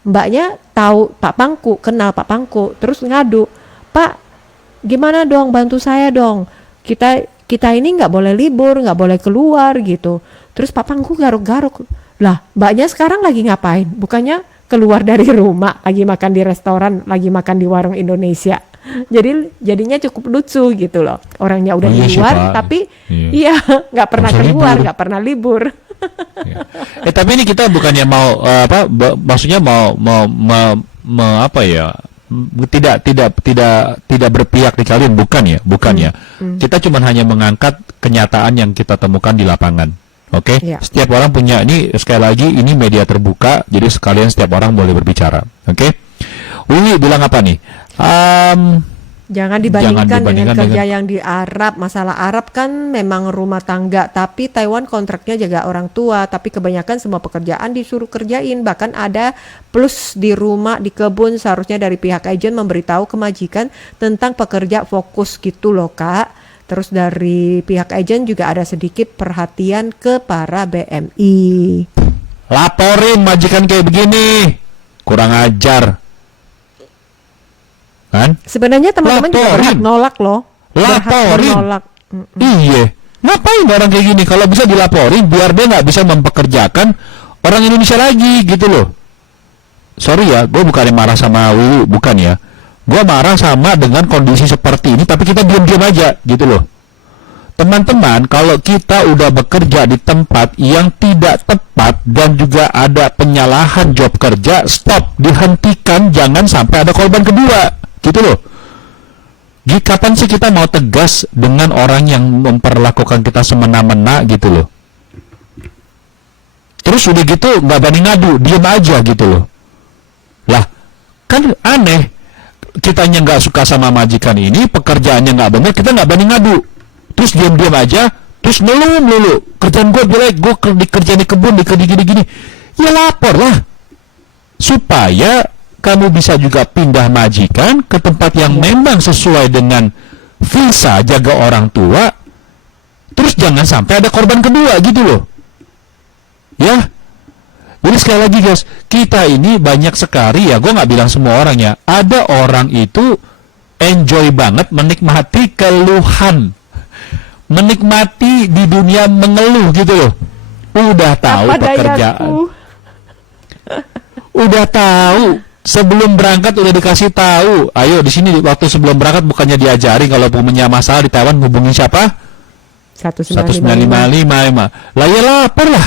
mbaknya tahu Pak Pangku, kenal Pak Pangku, terus ngadu, Pak, gimana dong, bantu saya dong, kita ini nggak boleh libur, nggak boleh keluar gitu. Terus Pak Pangku garuk-garuk, lah mbaknya sekarang lagi ngapain? Bukannya keluar dari rumah, lagi makan di restoran, lagi makan di warung Indonesia. Jadinya cukup lucu gitu loh. Orangnya udah di luar, tapi iya nggak pernah keluar, nggak pernah libur. Ya. Tapi ini kita bukannya mau maksudnya mau tidak berpihak di kalian, bukan ya. Kita cuma hanya mengangkat kenyataan yang kita temukan di lapangan. Oke? Setiap orang punya, ini sekali lagi ini media terbuka, jadi sekalian setiap orang boleh berbicara. Oke? Willy bilang apa nih? Jangan dibandingkan dengan kerja yang di Arab. Masalah Arab kan memang rumah tangga, tapi Taiwan kontraknya jaga orang tua, tapi kebanyakan semua pekerjaan disuruh kerjain. Bahkan ada plus di rumah, di kebun, seharusnya dari pihak agen memberitahu ke majikan tentang pekerja fokus gitu loh Kak. Terus dari pihak agen juga ada sedikit perhatian ke para BMI. Laporin majikan kayak begini, kurang ajar. Kan? Sebenarnya teman-teman juga berhak nolak loh. Laporin. Iya. Ngapain orang kayak gini? Kalau bisa dilaporin biar dia nggak bisa mempekerjakan orang Indonesia lagi gitu loh. Sorry ya, gue bukan marah sama Wiwi, bukan ya. Gue marah sama dengan kondisi seperti ini, tapi kita diam-diam aja gitu loh. Teman-teman, kalau kita udah bekerja di tempat yang tidak tepat dan juga ada penyalahan job kerja, stop, dihentikan, jangan sampai ada korban kedua, gitu loh. Kapan sih kita mau tegas dengan orang yang memperlakukan kita semena-mena gitu loh? Terus udah gitu nggak berani ngadu, diem aja gitu loh. Lah, kan aneh. Kitanya nggak suka sama majikan ini, pekerjaannya nggak benar, kita nggak berani ngadu. Terus diam-diam aja, terus melulu. Kerjaan gue jelek, gue dikerjain di kebun, gini-gini. Ya lapor lah. Supaya kamu bisa juga pindah majikan ke tempat yang memang sesuai dengan visa jaga orang tua. Terus jangan sampai ada korban kedua gitu loh. Ya. Jadi sekali lagi guys, kita ini banyak sekali ya, gue nggak bilang semua orang ya. Ada orang itu enjoy banget menikmati keluhan. Menikmati di dunia mengeluh gitu loh. Udah tahu Apa pekerjaan. dayaku? Udah tahu. Sebelum berangkat udah dikasih tahu. Ayo di sini waktu sebelum berangkat bukannya diajari kalau punya masalah di Taiwan hubungin siapa? 1955. Lah ya lapar lah.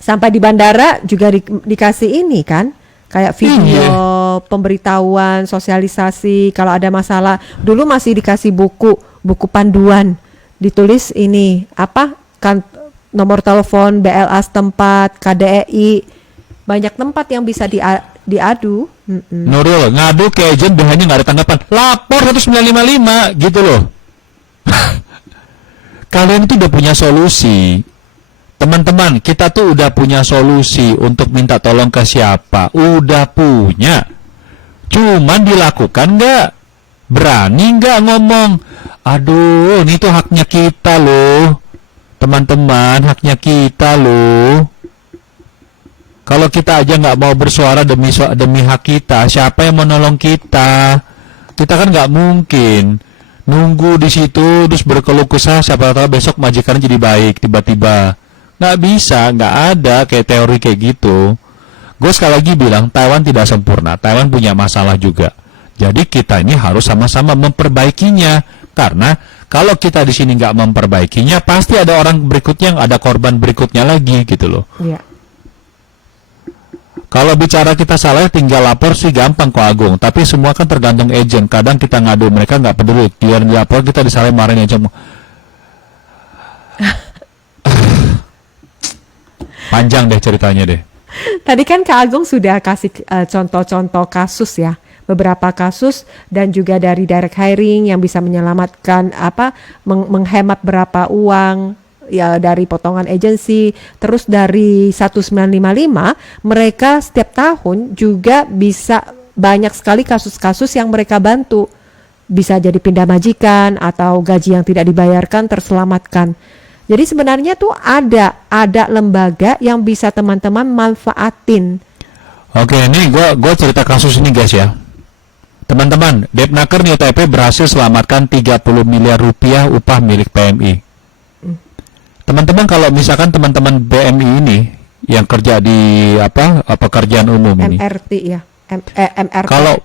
Sampai di bandara juga dikasih ini kan, kayak video pemberitahuan, sosialisasi kalau ada masalah. Dulu masih dikasih buku panduan, ditulis ini apa kan, nomor telepon BLA setempat, KDEI, banyak tempat yang bisa diadu. Nurul ngadu ke agent hanya nggak ada tanggapan, lapor 1955 gitu loh. Kalian itu udah punya solusi. Teman-teman, kita tuh udah punya solusi untuk minta tolong ke siapa. Udah punya. Cuman dilakukan nggak? Berani nggak ngomong? Aduh, ini tuh haknya kita loh. Teman-teman, haknya kita loh. Kalau kita aja nggak mau bersuara demi hak kita, siapa yang mau nolong kita? Kita kan nggak mungkin nunggu di situ terus berkeluh kesah, siapa tahu besok majikan jadi baik tiba-tiba. Nggak bisa, nggak ada kayak teori kayak gitu. Gue sekali lagi bilang, Taiwan tidak sempurna. Taiwan punya masalah juga. Jadi kita ini harus sama-sama memperbaikinya. Karena kalau kita di sini nggak memperbaikinya, pasti ada orang berikutnya yang ada korban berikutnya lagi gitu loh. Iya. Kalau bicara kita salah, tinggal lapor sih gampang kok Agung. Tapi semua kan tergantung agent. Kadang kita ngadu, mereka nggak peduli. Dia lapor kita disalahin, marahin aja. Panjang deh ceritanya deh. Tadi kan Kak Agung sudah kasih contoh-contoh kasus ya, beberapa kasus dan juga dari direct hiring yang bisa menyelamatkan menghemat berapa uang ya dari potongan agensi. Terus dari 1955 mereka setiap tahun juga bisa banyak sekali kasus-kasus yang mereka bantu. Bisa jadi pindah majikan atau gaji yang tidak dibayarkan terselamatkan. Jadi sebenarnya tuh ada lembaga yang bisa teman-teman manfaatin. Oke, ini gue cerita kasus ini guys ya. Teman-teman, Depnaker New Taipei berhasil selamatkan 30 miliar rupiah upah milik PMI. Teman-teman, kalau misalkan teman-teman PMI ini yang kerja di pekerjaan umum ini. MRT ya. MRT.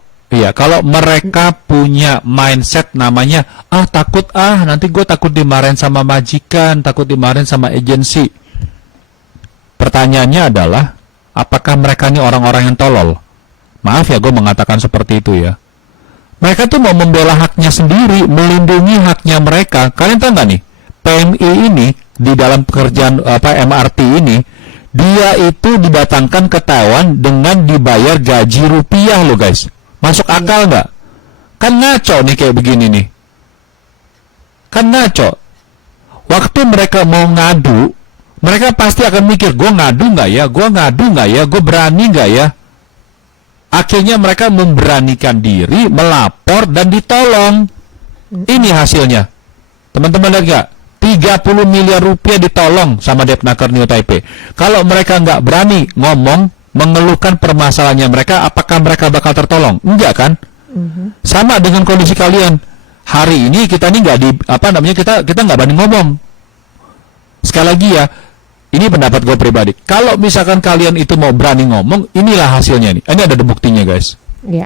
Kalau mereka punya mindset namanya takut nanti gue takut dimarahin sama majikan, takut dimarahin sama agensi. Pertanyaannya adalah, apakah mereka ini orang-orang yang tolol? Maaf ya gue mengatakan seperti itu ya. Mereka tuh mau membela haknya sendiri, melindungi haknya mereka. Kalian tahu nggak nih, PMI ini di dalam pekerjaan MRT ini, dia itu didatangkan ke Taiwan dengan dibayar gaji rupiah loh guys. Masuk akal nggak? Kan ngaco nih kayak begini nih. Kan ngaco. Waktu mereka mau ngadu, mereka pasti akan mikir, gue ngadu nggak ya? Gue ngadu nggak ya? Gue berani nggak ya? Akhirnya mereka memberanikan diri, melapor dan ditolong. Ini hasilnya. Teman-teman lihat nggak? 30 miliar rupiah ditolong sama Depnaker New Taipei. Kalau mereka nggak berani ngomong, mengeluhkan permasalahannya mereka, apakah mereka bakal tertolong? Enggak kan? Sama dengan kondisi kalian. Hari ini kita nih nggak kita nggak berani ngomong. Sekali lagi ya, ini pendapat gue pribadi. Kalau misalkan kalian itu mau berani ngomong, inilah hasilnya nih. Ini ada buktinya guys. Iya.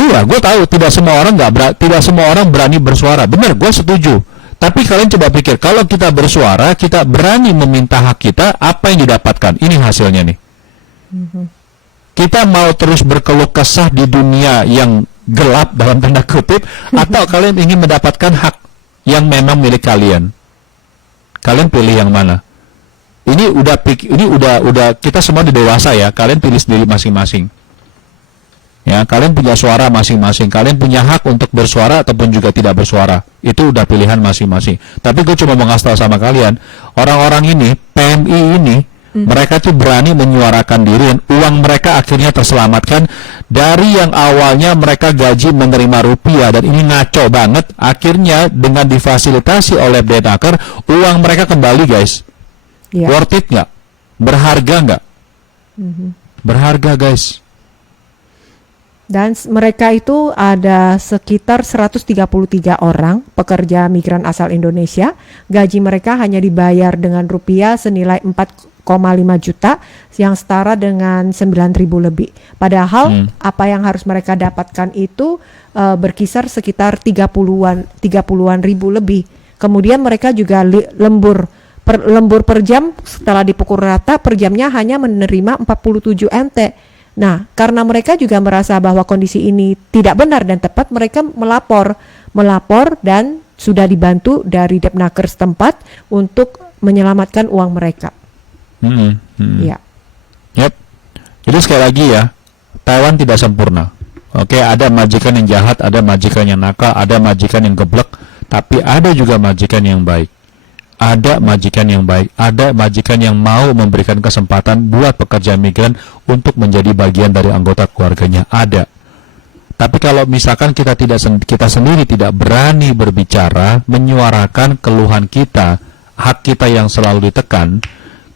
Iya, gue tahu tidak semua orang berani bersuara. Benar, gue setuju. Tapi kalian coba pikir, kalau kita bersuara, kita berani meminta hak kita, apa yang didapatkan? Ini hasilnya nih. Kita mau terus berkeluh kesah di dunia yang gelap dalam tanda kutip, atau kalian ingin mendapatkan hak yang memang milik kalian? Kalian pilih yang mana? Ini udah kita semua udah dewasa ya. Kalian pilih sendiri masing-masing. Ya, kalian punya suara masing-masing. Kalian punya hak untuk bersuara ataupun juga tidak bersuara. Itu udah pilihan masing-masing. Tapi gue cuma mau ngasih tahu sama kalian, orang-orang ini, PMI ini, mereka tuh berani menyuarakan diri dan uang mereka akhirnya terselamatkan dari yang awalnya mereka gaji menerima rupiah, dan ini ngaco banget. Akhirnya dengan difasilitasi oleh Denaker, uang mereka kembali, guys. Ya. Worth it nggak? Berharga nggak? Berharga, guys. Dan mereka itu ada sekitar 133 orang pekerja migran asal Indonesia. Gaji mereka hanya dibayar dengan rupiah senilai 4,5 juta yang setara dengan 9.000 lebih. Padahal apa yang harus mereka dapatkan itu berkisar sekitar 30-an ribu lebih. Kemudian mereka juga lembur per jam, setelah dipukul rata per jamnya hanya menerima 47 NT. Nah, karena mereka juga merasa bahwa kondisi ini tidak benar dan tepat, mereka melapor dan sudah dibantu dari Depnaker setempat untuk menyelamatkan uang mereka. Ya. Yep. Jadi sekali lagi ya, Taiwan tidak sempurna. Oke, ada majikan yang jahat, ada majikan yang nakal, ada majikan yang geblek, tapi ada juga majikan yang baik. Ada majikan yang baik, ada majikan yang mau memberikan kesempatan buat pekerja migran untuk menjadi bagian dari anggota keluarganya. Ada. Tapi kalau misalkan kita sendiri tidak berani berbicara, menyuarakan keluhan kita, hak kita yang selalu ditekan,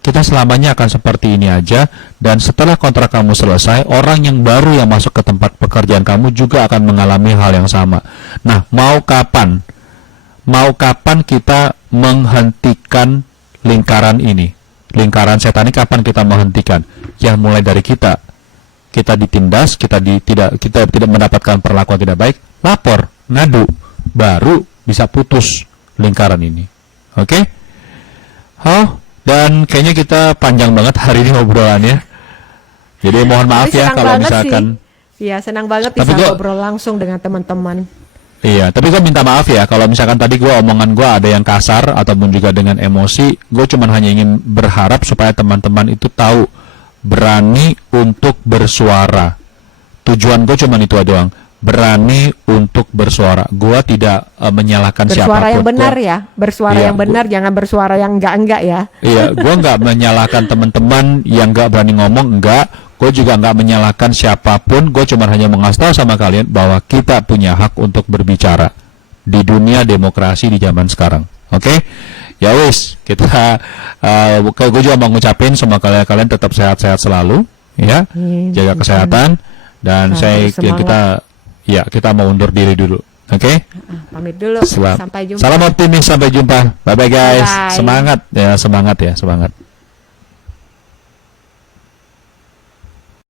kita selamanya akan seperti ini aja. Dan setelah kontrak kamu selesai, orang yang baru yang masuk ke tempat pekerjaan kamu juga akan mengalami hal yang sama. Nah, mau kapan kita menghentikan lingkaran ini? Lingkaran setan ini kapan kita menghentikan? Yang mulai dari kita ditindas, kita tidak mendapatkan perlakuan tidak baik, lapor, ngadu, baru bisa putus lingkaran ini. Oke? Dan kayaknya kita panjang banget hari ini obrolannya. Jadi mohon maaf ya kalau misalkan. Iya, senang banget bisa ngobrol langsung dengan teman-teman. Iya, tapi gue minta maaf ya kalau misalkan tadi omongan gue ada yang kasar ataupun juga dengan emosi. Gue cuma hanya ingin berharap supaya teman-teman itu tahu, berani untuk bersuara. Tujuan gue cuma itu doang, berani untuk bersuara. Gue tidak menyalahkan siapapun. Bersuara yang benar ya, bersuara yang benar, jangan bersuara yang enggak ya. Iya, gue nggak menyalahkan teman-teman yang nggak berani ngomong, enggak. Gue juga nggak menyalahkan siapapun. Gue cuma hanya mengasih tahu sama kalian bahwa kita punya hak untuk berbicara di dunia demokrasi di zaman sekarang. Oke? Ya wis, gue juga mau ngucapin sama kalian tetap sehat-sehat selalu, ya, jaga kesehatan, dan kita mau undur diri dulu. Oke? Pamit dulu. Sampai jumpa. Salam optimis, sampai jumpa. Bye bye guys. Bye. Semangat ya.